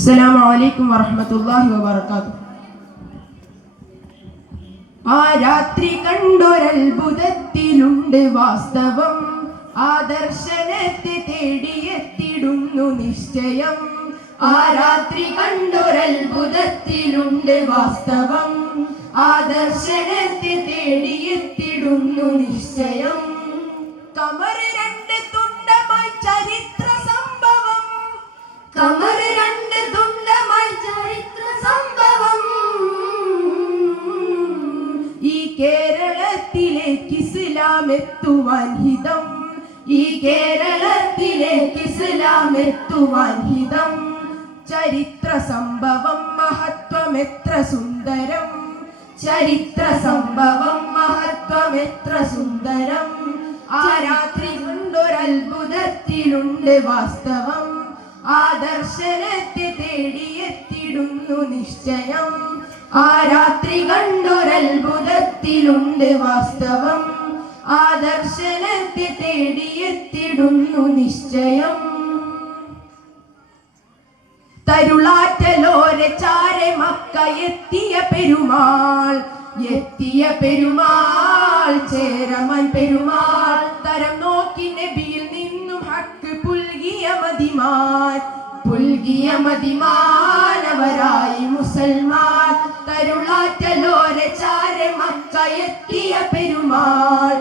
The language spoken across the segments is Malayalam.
അസ്സലാമു അലൈക്കും വറഹ്മത്തുള്ളാഹി വബറകാതുഹു. ആ രാത്രി കണ്ടൊരത്ഭുതത്തിലുണ്ട് വാസ്തവം, ആദർശനത്തെ തേടിയെത്തിടുന്നു നിശ്ചയം. ആ രാത്രി കണ്ടൊരത്ഭുതത്തിലുണ്ട് വാസ്തവം, ആദർശനത്തെ തേടിയെത്തിടുന്നു നിശ്ചയം. കമറ് രണ്ട് തുണ്ടമായി ചരിത്ര സംഭവം, കമറ് രണ്ട് തുണ്ടമായി ചരിത്ര സംഭവം. ഈ കേരളത്തിലേക്ക് ഇസ്ലാം എത്തുവാൻ ഹിതം, ഈ കേരളത്തിലേക്ക് ഇസ്ലാം എത്തുവാൻ ഹിതം. ചരിത്ര സംഭവം മഹത്വം എത്ര സുന്ദരം, ചരിത്ര സംഭവം മഹത്വം എത്ര സുന്ദരം. ആ രാത്രി കണ്ടൊരത്ഭുതത്തിലുണ്ട് വാസ്തവം, ആദർശനത്തെ തേടിയെത്തിടുന്നു നിശ്ചയം. ആ രാത്രി കണ്ടൊരത്ഭുതത്തിലുണ്ട് വാസ്തവം, ആദർശനത്തെ തേടിയെത്തിടുന്നു നിശ്ചയം. തരുളാറ്റലോരെ ചാരെ മക്ക എത്തിയ പെരുമാൾ, എത്തിയ പെരുമാൾ ചേരമൻ പെരുമാൾ. തരം നോക്കി നബിയിൽ നിന്നും ഹക്ക് പുൽകിയ മദിമാൻ, പുൽകിയ മദിമാനവരായി മുസൽമാൻ. തരുളാറ്റലോരെ ചാരെ മക്ക എത്തിയ പെരുമാൾ,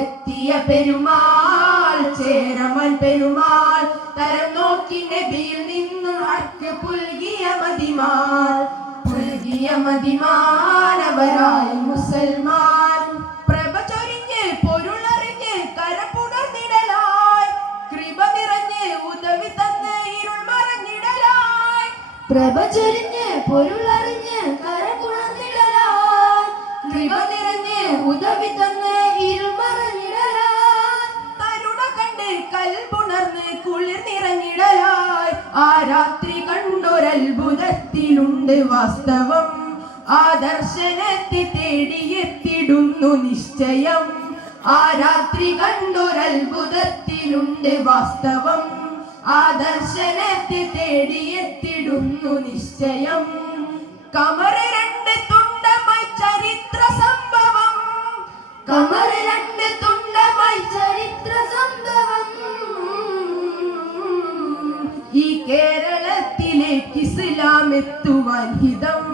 എത്തിയ പെരുമാൾ ചേരമൻ പെരുമാൾ. തരം നോക്കി നബിയിൽ നിന്നും ഹക്ക് പുൽകിയ മദിമാൻ, പുൽകിയ മദിമാനവരായി മുസൽമാൻ. പ്രഭ ചൊരിഞ്ഞ് പൊരുളറിഞ്ഞ് കരപുണർന്നിടലായി, കൃപ നിറഞ്ഞ് ഉദവി തന്ന് ഇരുൾ മറഞ്ഞിടലായി. പ്രഭ ചൊരിഞ്ഞ് പൊരുളറിഞ്ഞ് കരപുണർന്നിടലായി, കൃപ നിറഞ്ഞ് ഉദവി തന്ന് ഇരുൾ മറഞ്ഞിടലായി. തരുണ കണ്ട് കൽപുണർന്ന് കുളിർ നിറഞ്ഞിടലായി. ആ രാത്രി കണ്ടൊരത്ഭുതത്തിലുണ്ട് വാസ്തവം, ആദർശനത്തെ തേടിയെത്തിടുന്നു നിശ്ചയം. ആ രാത്രി കണ്ടൊരത്ഭുതത്തിലുണ്ട് വാസ്തവം, ആദർശനത്തെ തേടിയെത്തിടുന്നു നിശ്ചയം. കമറ് രണ്ട് തുണ്ടമായി ചരിത്ര സംഭവം, കമറ് രണ്ട് തുണ്ടമായി ചരിത്ര സംഭവം. ഈ കേരളത്തിലേക്ക് ഇസ്ലാം എത്തുവാൻ ഹിതം,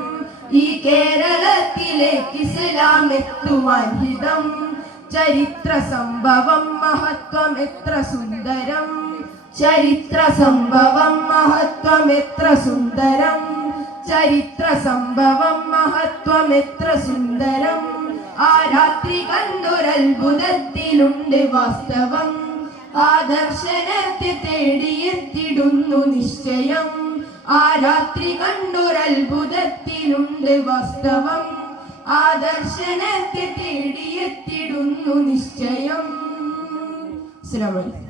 ഈ കേരളത്തിലേക്ക് ഇസ്ലാം എത്തുവാൻ ഹിതം. ചരിത്ര സംഭവം മഹത്വം എത്ര സുന്ദരം, ചരിത്ര സംഭവം മഹത്വം എത്ര സുന്ദരം. ചരിത്ര സംഭവം മഹത്വം എത്ര സുന്ദരം. ആ രാത്രി കണ്ടൊരത്ഭുതത്തിലുണ്ട് വാസ്തവം, ആദർശനത്തെ തേടിയെത്തിടുന്നു നിശ്ചയം. ആ രാത്രി കണ്ടൊരത്ഭുതത്തിലുണ്ട് വാസ്തവം, ആദർശനത്തെ തേടിയെത്തിടുന്നു നിശ്ചയം. അസ്സലാമു അലൈക്കും.